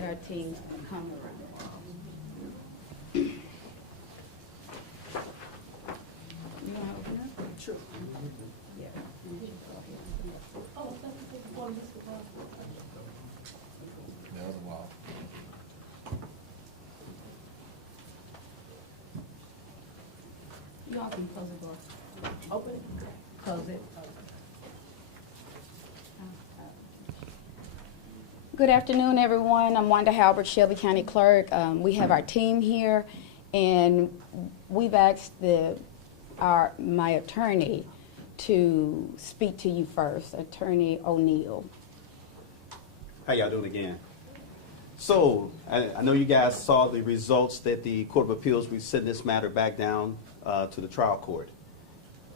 let our team come around. You want to open up? Sure. Yeah. That was a while. You all can close the door. Open it. Close it. Good afternoon, everyone. I'm Wanda Halbert, Shelby County Clerk. We have our team here, and we've asked my attorney to speak to you first, Attorney O'Neill. How y'all doing again? So, I know you guys saw the results that the Court of Appeals, we sent this matter back down to the trial court.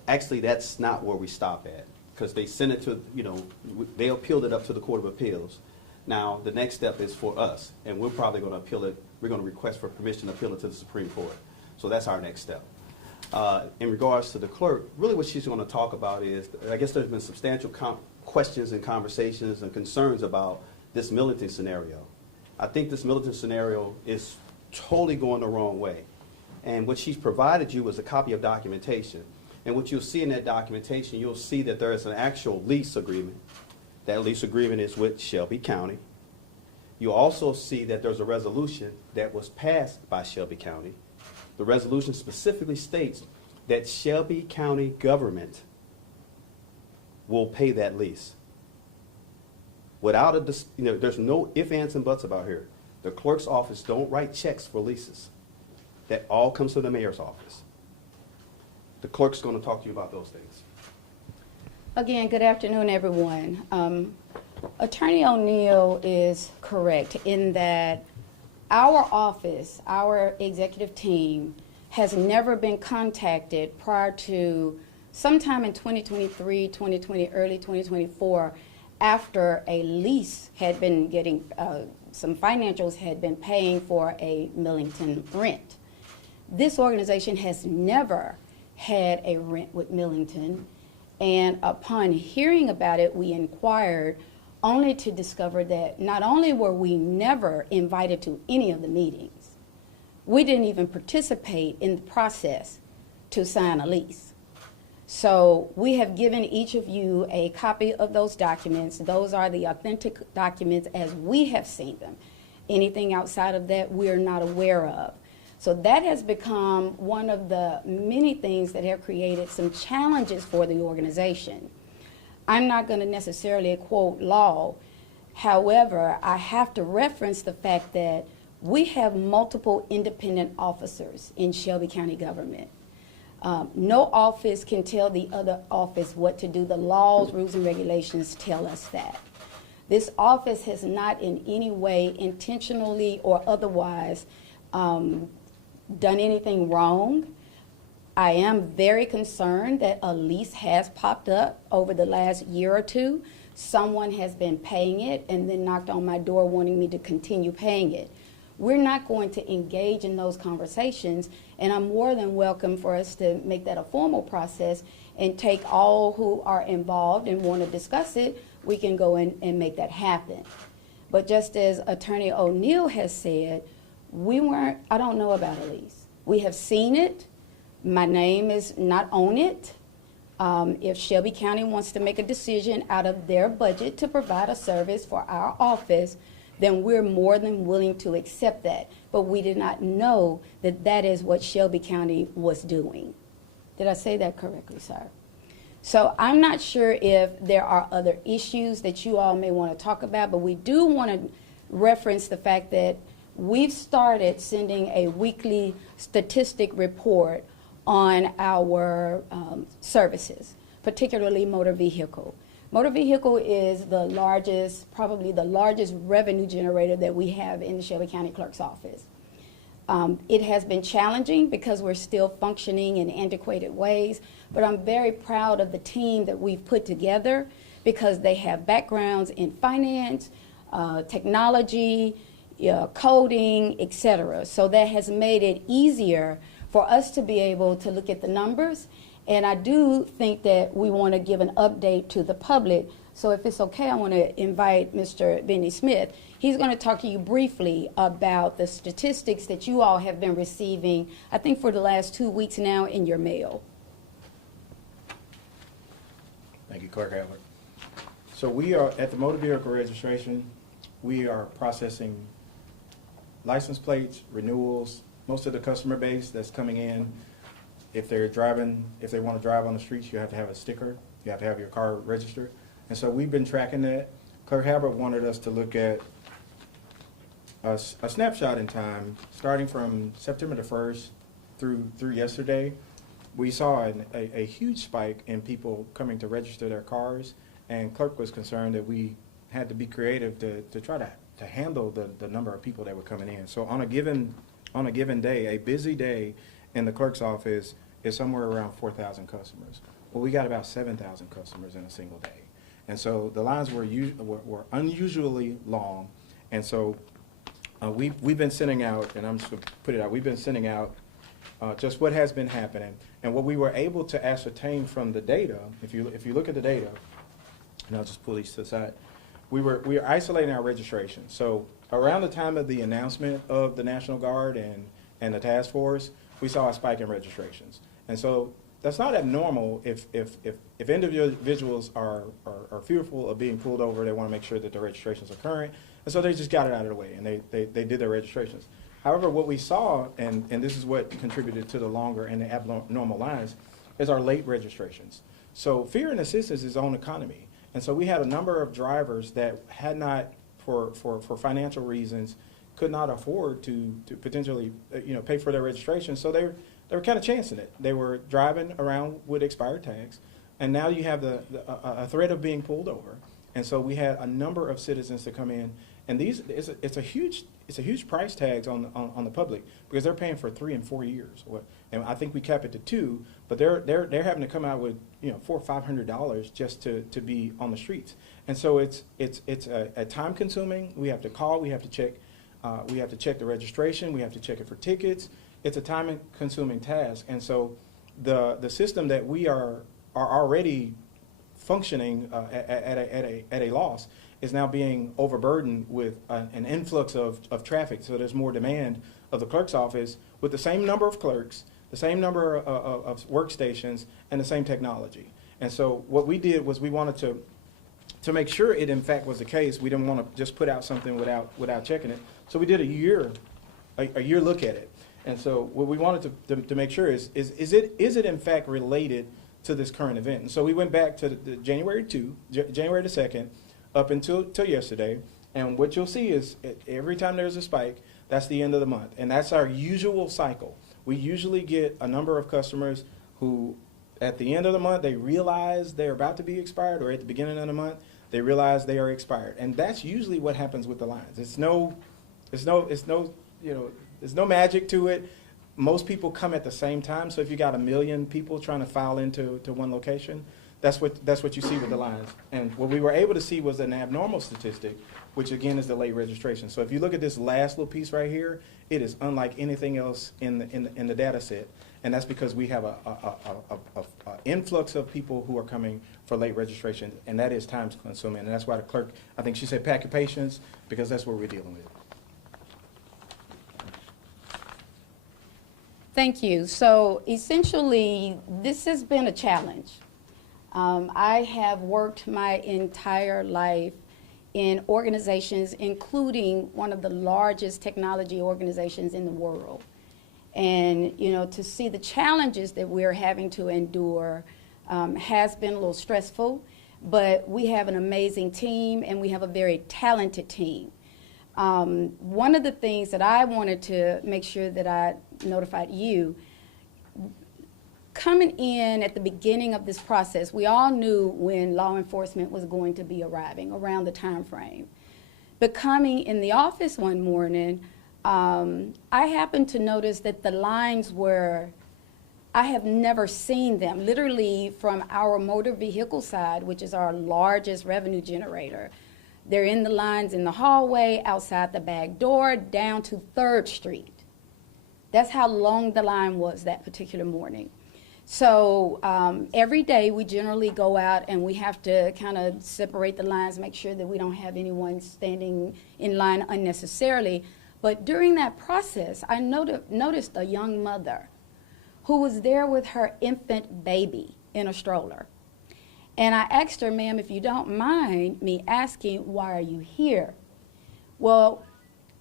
Actually, that's not where we stop at, because they sent it to, they appealed it up to the Court of Appeals. Now, the next step is for us, and we're probably going to appeal it. We're going to request for permission to appeal it to the Supreme Court. So that's our next step. In regards to the clerk, really what she's going to talk about is, I guess there's been substantial questions and conversations and concerns about this militant scenario. I think this militant scenario is totally going the wrong way. And what she's provided you is a copy of documentation. And what you'll see in that documentation, you'll see that there is an actual lease agreement. That lease agreement is with Shelby County. You'll also see that there's a resolution that was passed by Shelby County. The resolution specifically states that Shelby County government will pay that lease. Without there's no ifs, ands, and buts about here. The clerk's office don't write checks for leases. That all comes from the mayor's office. The clerk's going to talk to you about those things. Again, good afternoon, everyone. Attorney O'Neill is correct in that our office, our executive team, has never been contacted prior to sometime in 2023, 2020, early 2024, after a lease had been getting, some financials had been paying for a Millington rent. This organization has never had a rent with Millington. And upon hearing about it, we inquired only to discover that not only were we never invited to any of the meetings, we didn't even participate in the process to sign a lease. So we have given each of you a copy of those documents. Those are the authentic documents as we have seen them. Anything outside of that, we're not aware of. So that has become one of the many things that have created some challenges for the organization. I'm not going to necessarily quote law. However, I have to reference the fact that we have multiple independent officers in Shelby County government. No office can tell the other office what to do. The laws, rules, and regulations tell us that. This office has not in any way intentionally or otherwise done anything wrong. I am very concerned that a lease has popped up over the last year or two. Someone has been paying it and then knocked on my door wanting me to continue paying it. We're not going to engage in those conversations, and I'm more than welcome for us to make that a formal process and take all who are involved and want to discuss it. We can go in and make that happen. But just as Attorney O'Neill has said, I don't know about a lease. We have seen it. My name is not on it. If Shelby County wants to make a decision out of their budget to provide a service for our office, then we're more than willing to accept that. But we did not know that that is what Shelby County was doing. Did I say that correctly, sir? So I'm not sure if there are other issues that you all may want to talk about, but we do want to reference the fact that we've started sending a weekly statistic report on our services, particularly motor vehicle. Motor vehicle is the largest, probably the largest revenue generator that we have in the Shelby County Clerk's office. It has been challenging because we're still functioning in antiquated ways, but I'm very proud of the team that we've put together because they have backgrounds in finance, technology, coding, etc. So that has made it easier for us to be able to look at the numbers. And I do think that we want to give an update to the public So if it's okay, I want to invite Mr. Benny Smith. He's going to talk to you briefly about the statistics that you all have been receiving, I think for the last 2 weeks now, in your mail. Thank you, Clerk Halbert. So we are, at the motor vehicle registration, we are processing license plates, renewals, most of the customer base that's coming in. If they're driving, if they want to drive on the streets, you have to have a sticker. You have to have your car registered. And so we've been tracking that. Clerk Halbert wanted us to look at a snapshot in time, starting from September the 1st through yesterday. We saw a huge spike in people coming to register their cars, and Clerk was concerned that we had to be creative to try to handle the number of people that were coming in. So on a given day, a busy day in the clerk's office is somewhere around 4,000 customers. Well, we got about 7,000 customers in a single day. And so the lines were unusually long. And so we've been sending out, and I'm just going to put it out, we've been sending out just what has been happening. And what we were able to ascertain from the data, if you look at the data, and I'll just pull these to the side, we were isolating our registration. So around the time of the announcement of the National Guard and the task force, we saw a spike in registrations. And so that's not abnormal if individuals are fearful of being pulled over. They want to make sure that their registrations are current. And so they just got it out of the way, and they did their registrations. However, what we saw, and this is what contributed to the longer and the abnormal lines, is our late registrations. So fear and assistance is own economy. And so we had a number of drivers that had not, for financial reasons, could not afford to potentially pay for their registration. So they were kind of chancing it. They were driving around with expired tags, and now you have a threat of being pulled over. And so we had a number of citizens to come in, and it's a huge price tags on the public, because they're paying for 3 and 4 years. And I think we cap it to 2, but they're having to come out with $400 or $500 just to be on the streets. And so it's a time consuming. We have to call. We have to check. We have to check the registration. We have to check it for tickets. It's a time consuming task. And so the system that we are already functioning at a loss is now being overburdened with an influx of traffic. So there's more demand of the clerk's office with the same number of clerks, the same number of workstations, and the same technology. And so what we did was we wanted to make sure it in fact was the case. We didn't want to just put out something without checking it. So we did a year look at it. And so what we wanted to make sure is it in fact related to this current event. And so we went back to the January the 2nd, up until yesterday. And what you'll see is every time there's a spike, that's the end of the month. And that's our usual cycle. We usually get a number of customers who, at the end of the month, they realize they're about to be expired, or at the beginning of the month, they realize they are expired. And that's usually what happens with the lines. There's no magic to it. Most people come at the same time. So if you got 1 million people trying to file into one location, that's what you see with the lines. And what we were able to see was an abnormal statistic, which again is the late registration. So if you look at this last little piece right here, it is unlike anything else in the data set. And that's because we have a influx of people who are coming for late registration, and that is time consuming. And that's why the clerk, I think she said pack your patience, because that's what we're dealing with. Thank you. So essentially, this has been a challenge. I have worked my entire life in organizations, including one of the largest technology organizations in the world. And, to see the challenges that we're having to endure has been a little stressful, but we have an amazing team, and we have a very talented team. One of the things that I wanted to make sure that I notified you, coming in at the beginning of this process, we all knew when law enforcement was going to be arriving around the time frame. But coming in the office one morning, I happened to notice that the lines were, I have never seen them, literally from our motor vehicle side, which is our largest revenue generator. They're in the lines in the hallway, outside the back door, down to 3rd Street. That's how long the line was that particular morning. So every day we generally go out and we have to kind of separate the lines, make sure that we don't have anyone standing in line unnecessarily. But during that process, I noticed a young mother who was there with her infant baby in a stroller. And I asked her, ma'am, if you don't mind me asking, why are you here? Well,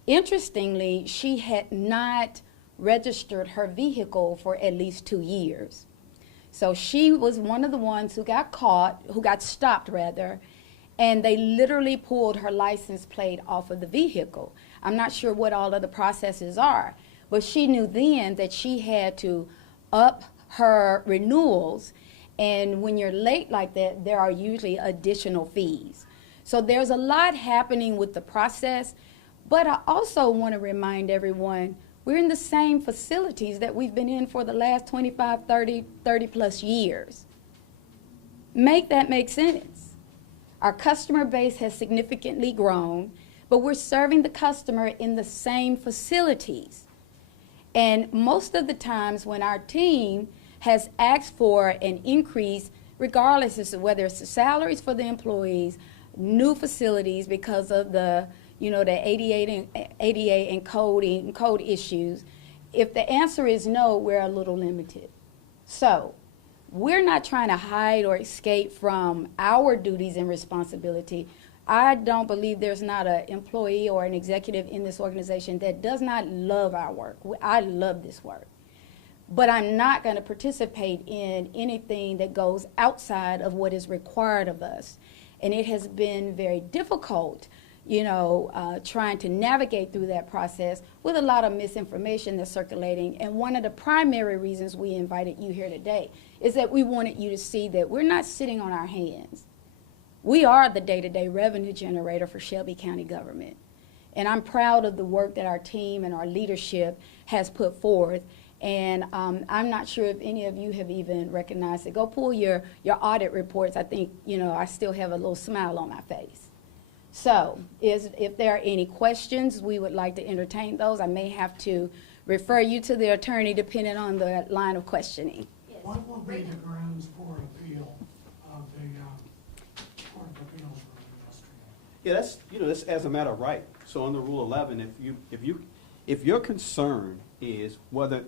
interestingly, she had not registered her vehicle for at least 2 years. So she was one of the ones who got stopped rather, and they literally pulled her license plate off of the vehicle. I'm not sure what all of the processes are, but she knew then that she had to up her renewals, and when you're late like that, there are usually additional fees. So there's a lot happening with the process, but I also want to remind everyone we're in the same facilities that we've been in for the last 25, 30 plus years. Make that make sense. Our customer base has significantly grown, but we're serving the customer in the same facilities. And most of the times when our team has asked for an increase, regardless as to whether it's the salaries for the employees, new facilities because of the ADA and code issues, if the answer is no, we're a little limited. So we're not trying to hide or escape from our duties and responsibility. I don't believe there's not an employee or an executive in this organization that does not love our work. I love this work. But I'm not going to participate in anything that goes outside of what is required of us. And it has been very difficult, trying to navigate through that process with a lot of misinformation that's circulating. And one of the primary reasons we invited you here today is that we wanted you to see that we're not sitting on our hands. We are the day-to-day revenue generator for Shelby County government. And I'm proud of the work that our team and our leadership has put forth. And I'm not sure if any of you have even recognized it. Go pull your audit reports. I think, I still have a little smile on my face. So if there are any questions, we would like to entertain those. I may have to refer you to the attorney depending on the line of questioning. Yes. What will be the grounds for appeal of the Court of Appeals for Industrial? Yeah, that's as a matter of right. So under Rule 11, if your concern is whether,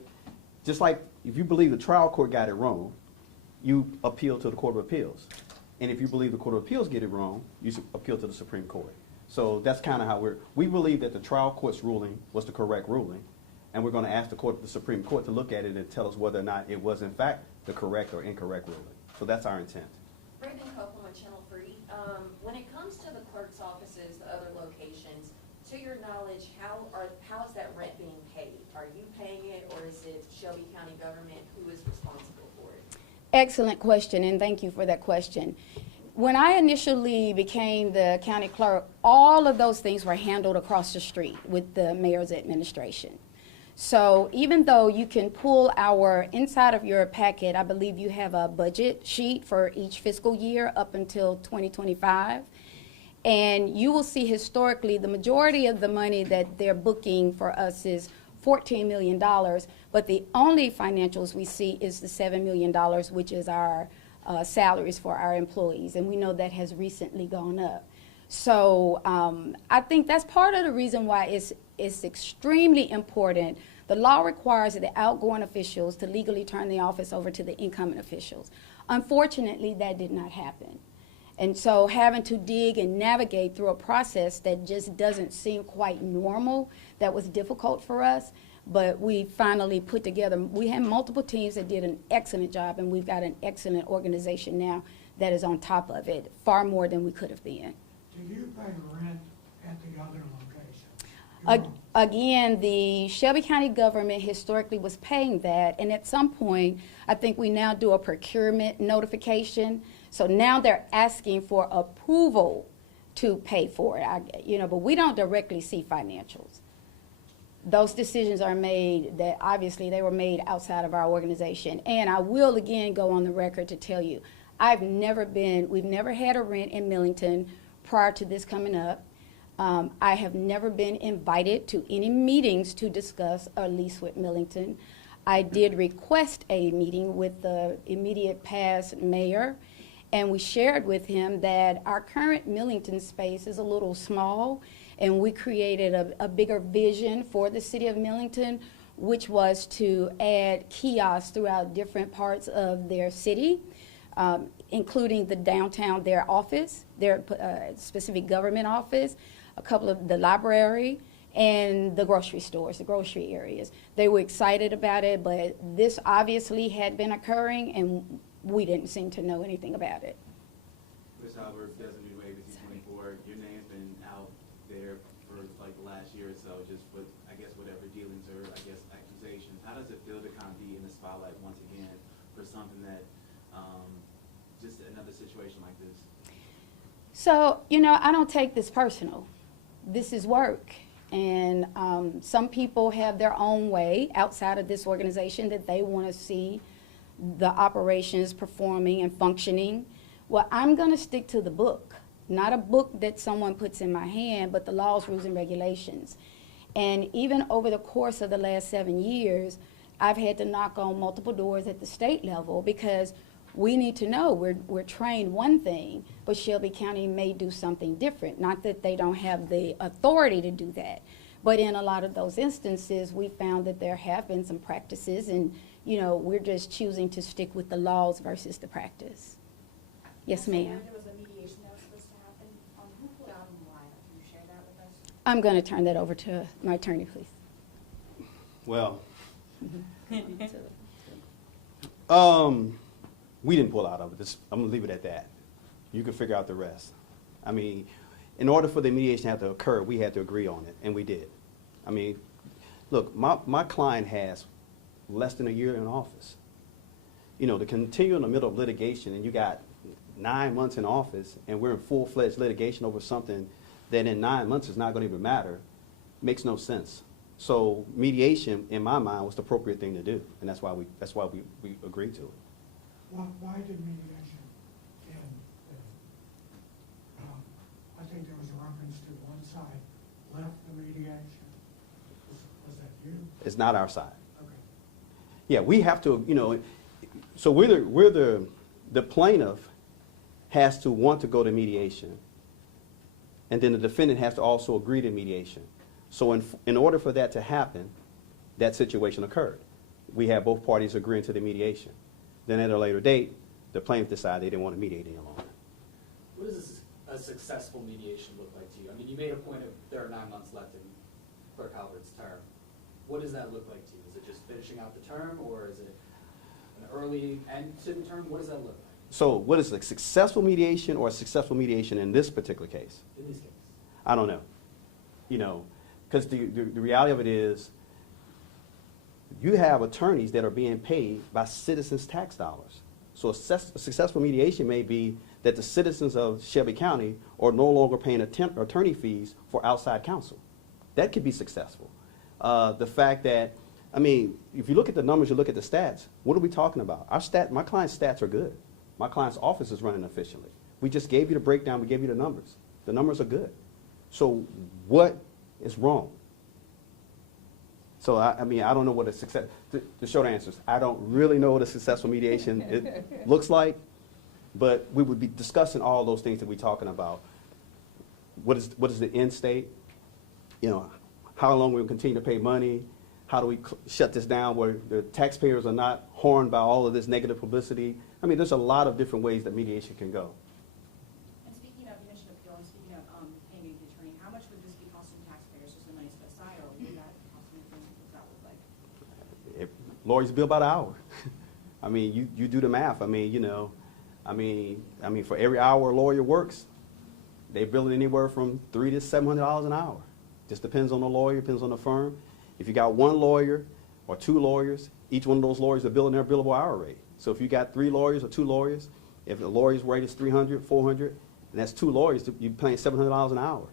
just like if you believe the trial court got it wrong, you appeal to the Court of Appeals. And if you believe the Court of Appeals get it wrong, you should appeal to the Supreme Court. So that's kind of how we believe that the trial court's ruling was the correct ruling, and we're going to ask the Supreme Court to look at it and tell us whether or not it was in fact the correct or incorrect ruling. So that's our intent. Raven Copeland, Channel 3. When it comes to the clerk's offices, the other locations, to your knowledge, how is that rent being paid? Are you paying it, or is it Shelby County government who is responsible for it? Excellent question, and thank you for that question. When I initially became the county clerk, all of those things were handled across the street with the mayor's administration. So even though you can pull inside of your packet, I believe you have a budget sheet for each fiscal year up until 2025. And you will see historically the majority of the money that they're booking for us is $14 million, but the only financials we see is the $7 million, which is our salaries for our employees, and we know that has recently gone up. So I think that's part of the reason why it's extremely important. The law requires the outgoing officials to legally turn the office over to the incoming officials. Unfortunately, that did not happen. And so having to dig and navigate through a process that just doesn't seem quite normal, that was difficult for us. But we finally put together, we had multiple teams that did an excellent job, and we've got an excellent organization now that is on top of it, far more than we could have been. Do you pay rent at the other location? Again, the Shelby County government historically was paying that, and at some point, I think we now do a procurement notification. So now they're asking for approval to pay for it, but we don't directly see financials. Those decisions are made that obviously they were made outside of our organization. And I will again go on the record to tell you, we've never had a rent in Millington prior to this coming up. I have never been invited to any meetings to discuss a lease with Millington. I did request a meeting with the immediate past mayor, and we shared with him that our current Millington space is a little small, and we created a bigger vision for the city of Millington, which was to add kiosks throughout different parts of their city, including the downtown, their office, their specific government office, a couple of the library, and the grocery stores, the grocery areas. They were excited about it, but this obviously had been occurring, and we didn't seem to know anything about it. Ms. Halbert, Designated Agency 24, your name's been out there for like the last year or so, just with, I guess, whatever dealings or, I guess, accusations. How does it feel to kind of be in the spotlight once again for something that, just another situation like this? So, you know, I don't take this personal. This is work. And some people have their own way outside of this organization that they want to see the operations performing and functioning. Well, I'm going to stick to the book, not a book that someone puts in my hand, but the laws, rules, and regulations. And even over the course of the last 7 years, I've had to knock on multiple doors at the state level because we need to know we're trained one thing, but Shelby County may do something different. Not that they don't have the authority to do that, but in a lot of those instances, we found that there have been some practices, and you know, we're just choosing to stick with the laws versus the practice. Yes, ma'am. There was a mediation that was supposed to happen. Who pulled out and why? Can you share that with us? I'm going to turn that over to my attorney, please. Well, we didn't pull out of it. I'm going to leave it at that. You can figure out the rest. I mean, in order for the mediation to have to occur, we had to agree on it, and we did. I mean, look, my client has less than a year in office. You know, to continue in the middle of litigation, and you got 9 months in office, and we're in full-fledged litigation over something that in 9 months is not going to even matter, makes no sense. So mediation, in my mind, was the appropriate thing to do, and that's why we agreed to it. Why did mediation end? I think there was a reference to one side left the mediation. Was that you? It's not our side. Okay. Yeah, we have to, you know, so the plaintiff has to want to go to mediation, and then the defendant has to also agree to mediation. So in order for that to happen, that situation occurred. We had both parties agreeing to the mediation. Then at a later date, the plaintiff decided they didn't want to mediate any longer. What does a successful mediation look like to you? I mean, you made a point of there are 9 months left in Clerk Halbert's term. What does that look like to you? Is it just finishing out the term, or is it an early end to the term? What does that look like? So what is a successful mediation or a successful mediation in this particular case? In this case? I don't know. You know, because the reality of it is you have attorneys that are being paid by citizens' tax dollars. So a successful mediation may be that the citizens of Shelby County are no longer paying attorney fees for outside counsel. That could be successful. The fact that, I mean, if you look at the numbers, you look at the stats, what are we talking about? My client's stats are good. My client's office is running efficiently. We just gave you the breakdown, we gave you the numbers. The numbers are good. So what is wrong? So, I mean, I don't know what a success, the short answer is, I don't really know what a successful mediation looks like, but we would be discussing all those things that we're talking about. What is the end state? You know, how long we will continue to pay money? How do we shut this down where the taxpayers are not harmed by all of this negative publicity? I mean, there's a lot of different ways that mediation can go. And speaking of, you mentioned appeal, and speaking of paying the attorney, how much would this be costing taxpayers? Just the money set aside, or would that cost anything? What does that look like? Lawyers bill by the hour. I mean, you do the math. I mean, you know, I mean, for every hour a lawyer works, they're billing anywhere from $300 to $700 an hour. Just depends on the lawyer, depends on the firm. If you got one lawyer or two lawyers, each one of those lawyers are billing their billable hour rate. So if you got 3 lawyers or 2 lawyers, if the lawyer's rate is $300, $400, and that's 2 lawyers, you're paying $700 an hour.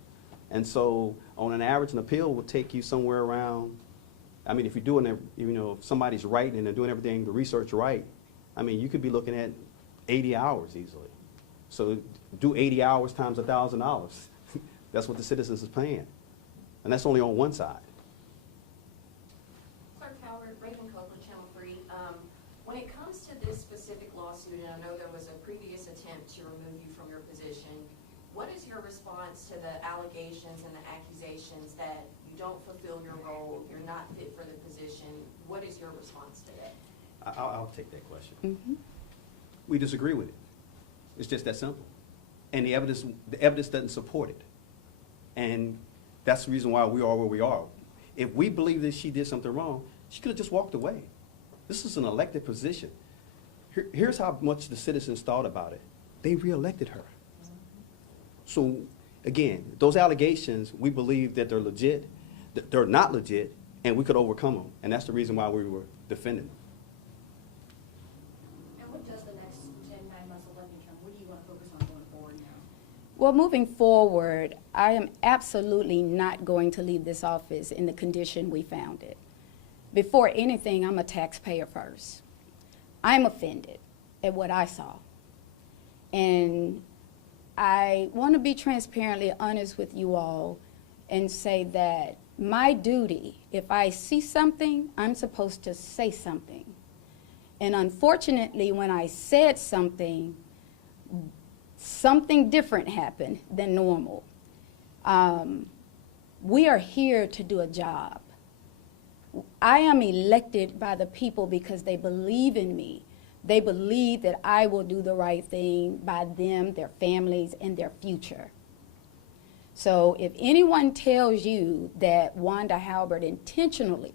And so on an average, an appeal will take you somewhere around, I mean, if you're doing, you know, if somebody's writing and they're doing everything, the research right, I mean, you could be looking at 80 hours easily. So do 80 hours times $1,000. That's what the citizens is paying. And that's only on one side. Clerk Halbert, Raven Copeland, Channel lawsuit, and I know there was a previous attempt to remove you from your position. What is your response to the allegations and the accusations that you don't fulfill your role, you're not fit for the position? What is your response to that? I'll take that question. Mhm. We disagree with it. It's just that simple. And the evidence doesn't support it. And that's the reason why we are where we are. If we believe that she did something wrong, she could have just walked away. This is an elected position. Here's how much the citizens thought about it. They reelected her. So, again, those allegations, we believe that they're legit, that they're not legit, and we could overcome them. And that's the reason why we were defending them. And what does the next 9 months of elected term, what do you want to focus on going forward now? Well, moving forward, I am absolutely not going to leave this office in the condition we found it. Before anything, I'm a taxpayer first. I'm offended at what I saw. And I want to be transparently honest with you all and say that my duty, if I see something, I'm supposed to say something. And unfortunately, when I said something different happened than normal. We are here to do a job. I am elected by the people because they believe in me. They believe that I will do the right thing by them, their families, and their future. So if anyone tells you that Wanda Halbert intentionally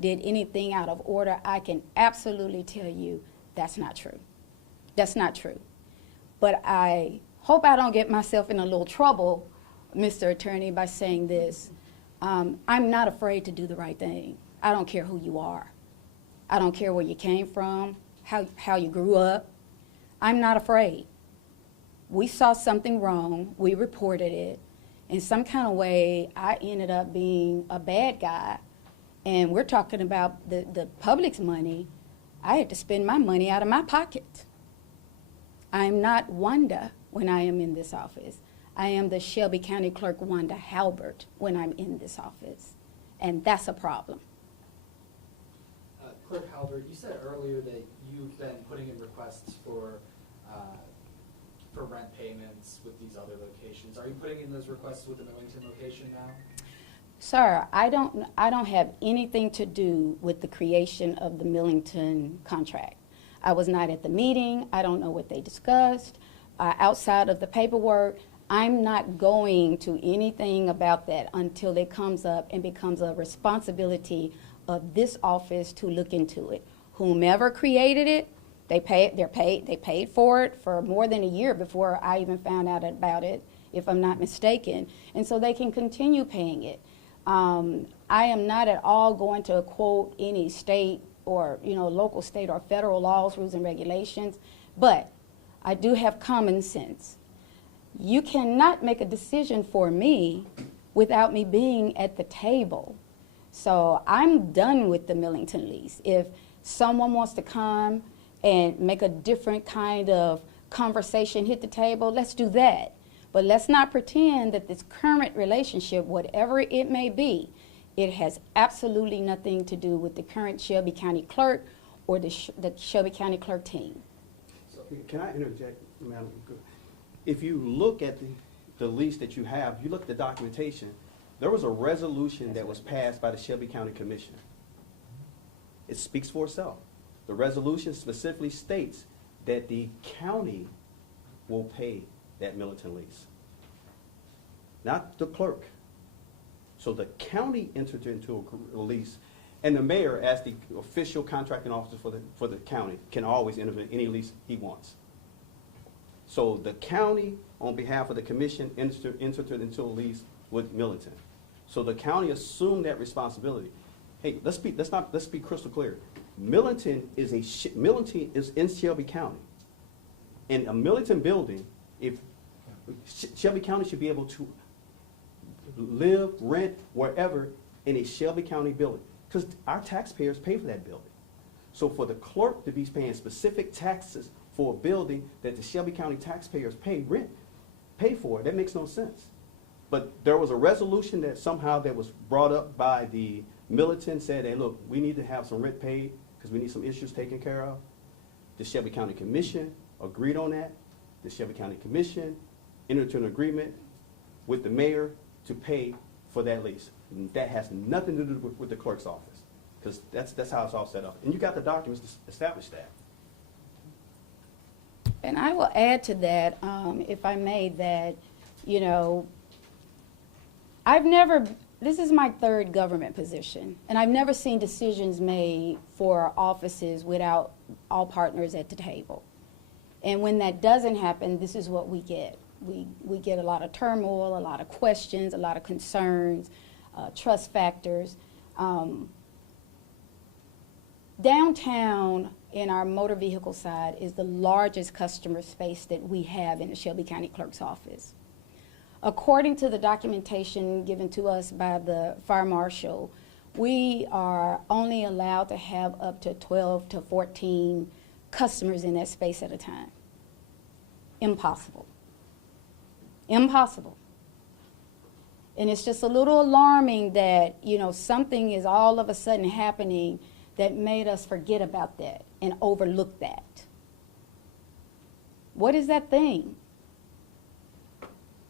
did anything out of order, I can absolutely tell you that's not true. That's not true. But I hope I don't get myself in a little trouble, Mr. Attorney, by saying this. I'm not afraid to do the right thing. I don't care who you are. I don't care where you came from, how you grew up. I'm not afraid. We saw something wrong. We reported it. In some kind of way, I ended up being a bad guy. And we're talking about the public's money. I had to spend my money out of my pocket. I'm not Wanda when I am in this office. I am the Shelby County Clerk, Wanda Halbert, when I'm in this office. And that's a problem. Clerk Halbert, you said earlier that you've been putting in requests for rent payments with these other locations. Are you putting in those requests with the Millington location now? Sir, I don't have anything to do with the creation of the Millington contract. I was not at the meeting. I don't know what they discussed. Outside of the paperwork, I'm not going to anything about that until it comes up and becomes a responsibility of this office to look into it. Whomever created it, they paid for it for more than a year before I even found out about it, if I'm not mistaken. And so they can continue paying it. I am not at all going to quote any state or local, state, or federal laws, rules, and regulations, but I do have common sense. You cannot make a decision for me without me being at the table. So I'm done with the Millington lease. If someone wants to come and make a different kind of conversation, hit the table, let's do that. But let's not pretend that this current relationship, whatever it may be, it has absolutely nothing to do with the current Shelby County Clerk or the Shelby County Clerk team. So, can I interject, Madam? If you look at the lease that you have, you look at the documentation, there was a resolution that was passed by the Shelby County Commission. It speaks for itself. The resolution specifically states that the county will pay that Millington lease, not the clerk. So the county entered into a lease, and the mayor, as the official contracting officer for the county, can always enter any lease he wants. So the county, on behalf of the commission, entered into a lease with Millington. So the county assumed that responsibility. Hey, let's be crystal clear. Millington is in Shelby County, and a Millington building, if Shelby County should be able to live, rent, wherever in a Shelby County building, because our taxpayers pay for that building. So for the clerk to be paying specific taxes for a building that the Shelby County taxpayers pay for, that makes no sense. But there was a resolution that somehow that was brought up by the Millington, said, hey, look, we need to have some rent paid because we need some issues taken care of. The Shelby County Commission agreed on that. The Shelby County Commission entered into an agreement with the mayor to pay for that lease. And that has nothing to do with the clerk's office, because that's how it's all set up. And you got the documents to establish that. And I will add to that, if I may, that, you know, this is my third government position, and I've never seen decisions made for offices without all partners at the table. And when that doesn't happen, this is what we get. We get a lot of turmoil, a lot of questions, a lot of concerns, trust factors. Downtown in our motor vehicle side is the largest customer space that we have in the Shelby County Clerk's office. According to the documentation given to us by the fire marshal, we are only allowed to have up to 12 to 14 customers in that space at a time. Impossible. Impossible. And it's just a little alarming that, you know, something is all of a sudden happening that made us forget about that and overlook that. What is that thing?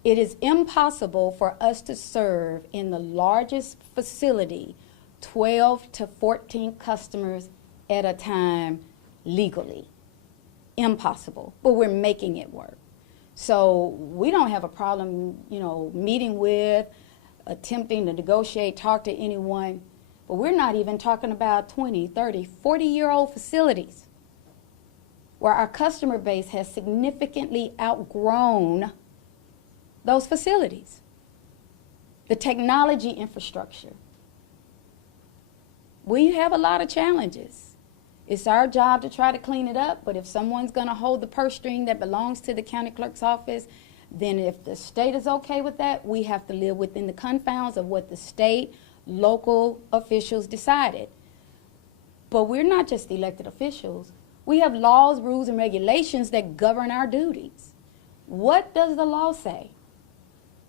It is impossible for us to serve in the largest facility 12 to 14 customers at a time legally. Impossible, but we're making it work. So we don't have a problem, you know, meeting with, attempting to negotiate, talk to anyone, but we're not even talking about 20, 30, 40-year-old facilities where our customer base has significantly outgrown those facilities. The technology infrastructure. We have a lot of challenges. It's our job to try to clean it up, but if someone's going to hold the purse string that belongs to the county clerk's office, then if the state is okay with that, we have to live within the confines of what the state, local officials decided. But we're not just elected officials. We have laws, rules, and regulations that govern our duties. What does the law say?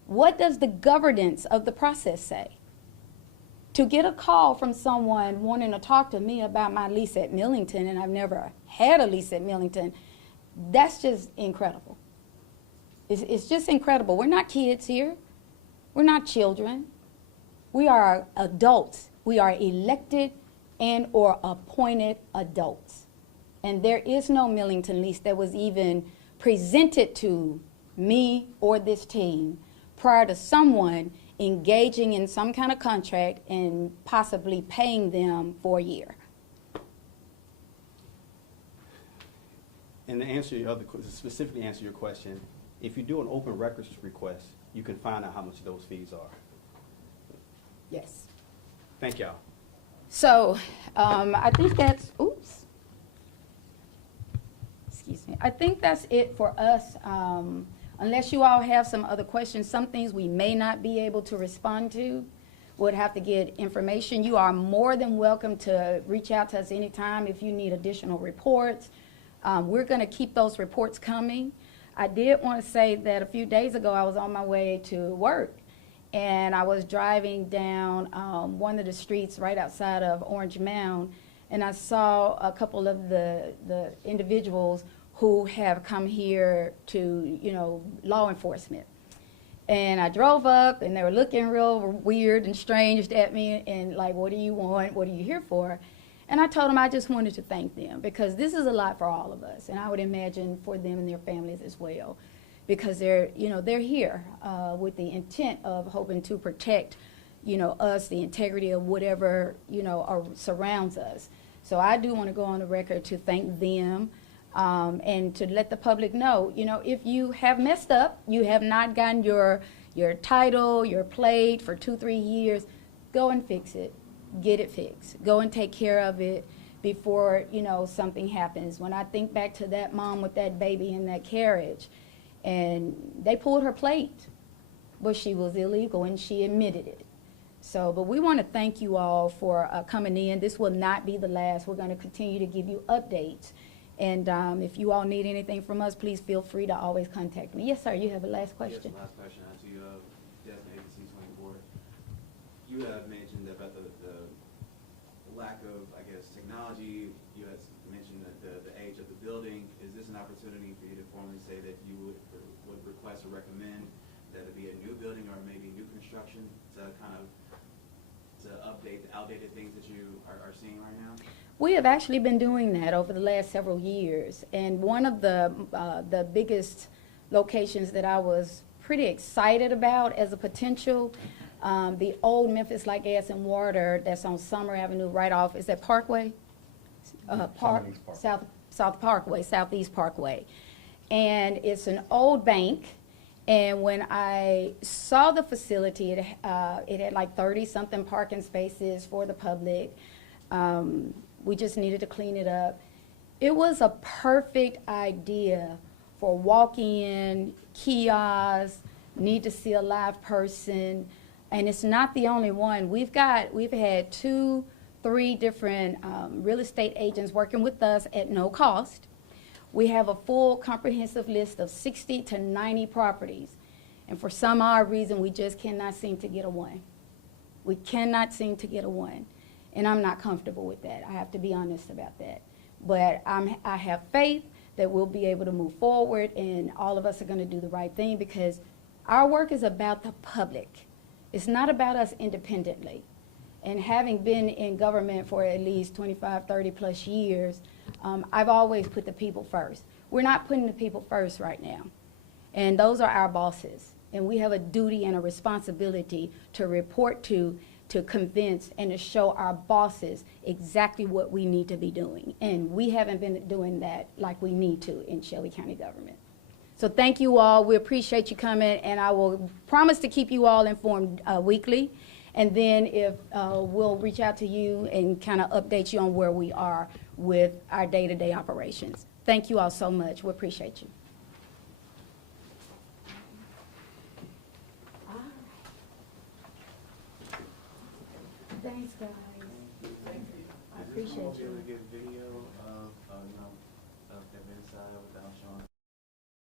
What does the governance of the process say? To get a call from someone wanting to talk to me about my lease at Millington, and I've never had a lease at Millington, that's just incredible. It's just incredible. We're not kids here. We're not children. We are adults. We are elected and or appointed adults. And there is no Millington lease that was even presented to me or this team prior to someone engaging in some kind of contract and possibly paying them for a year. And to answer your other, specifically answer your question, if you do an open records request, you can find out how much those fees are. Yes. Thank y'all. So I think that's, oops. Excuse me. I think that's it for us. Unless you all have some other questions, some things we may not be able to respond to, would have to get information. You are more than welcome to reach out to us anytime if you need additional reports. We're going to keep those reports coming. I did want to say that a few days ago I was on my way to work, and I was driving down one of the streets right outside of Orange Mound, and I saw a couple of the individuals who have come here to, you know, law enforcement. And I drove up, and they were looking real weird and strange at me, and like, what do you want? What are you here for? And I told them I just wanted to thank them, because this is a lot for all of us, and I would imagine for them and their families as well, because they're, you know, they're here with the intent of hoping to protect, you know, us, the integrity of whatever, you know, surrounds us. So I do want to go on the record to thank them. And to let the public know, you know, if you have messed up, you have not gotten your title, your plate for 2-3 years, go and fix it. Get it fixed. Go and take care of it before, you know, something happens. When I think back to that mom with that baby in that carriage, and they pulled her plate, but she was illegal and she admitted it. So, but we want to thank you all for coming in. This will not be the last. We're going to continue to give you updates. And if you all need anything from us, please feel free to always contact me. Yes, sir, you have a last question? Yes, last question. To Desmond, ABC 24. You have mentioned about the lack of, I guess, technology, you had mentioned the age of the building. Is this an opportunity for you to formally say that you would request or recommend that it be a new building or maybe new construction to kind of to update the outdated things that you are seeing right now? We have actually been doing that over the last several years, and one of the biggest locations that I was pretty excited about as a potential, the old Memphis Light Gas and Water that's on Summer Avenue right off, is that Parkway? Southeast Parkway. South Parkway, Southeast Parkway. And it's an old bank, and when I saw the facility, it had like 30-something parking spaces for the public. We just needed to clean it up. It was a perfect idea for walk-in, kiosks, need to see a live person, and it's not the only one. We've had 2, 3 different real estate agents working with us at no cost. We have a full comprehensive list of 60 to 90 properties, and for some odd reason, we just cannot seem to get a one. We cannot seem to get a one, and I'm not comfortable with that. I have to be honest about that. But I have faith that we'll be able to move forward, and all of us are going to do the right thing, because our work is about the public. It's not about us independently. And having been in government for at least 25, 30 plus years, I've always put the people first. We're not putting the people first right now. And those are our bosses. And we have a duty and a responsibility to report to convince and to show our bosses exactly what we need to be doing. And we haven't been doing that like we need to in Shelby County government. So thank you all. We appreciate you coming, and I will promise to keep you all informed weekly. And then if we'll reach out to you and kind of update you on where we are with our day-to-day operations. Thank you all so much. We appreciate you. Thanks, guys. I appreciate you. Will be able to get video of,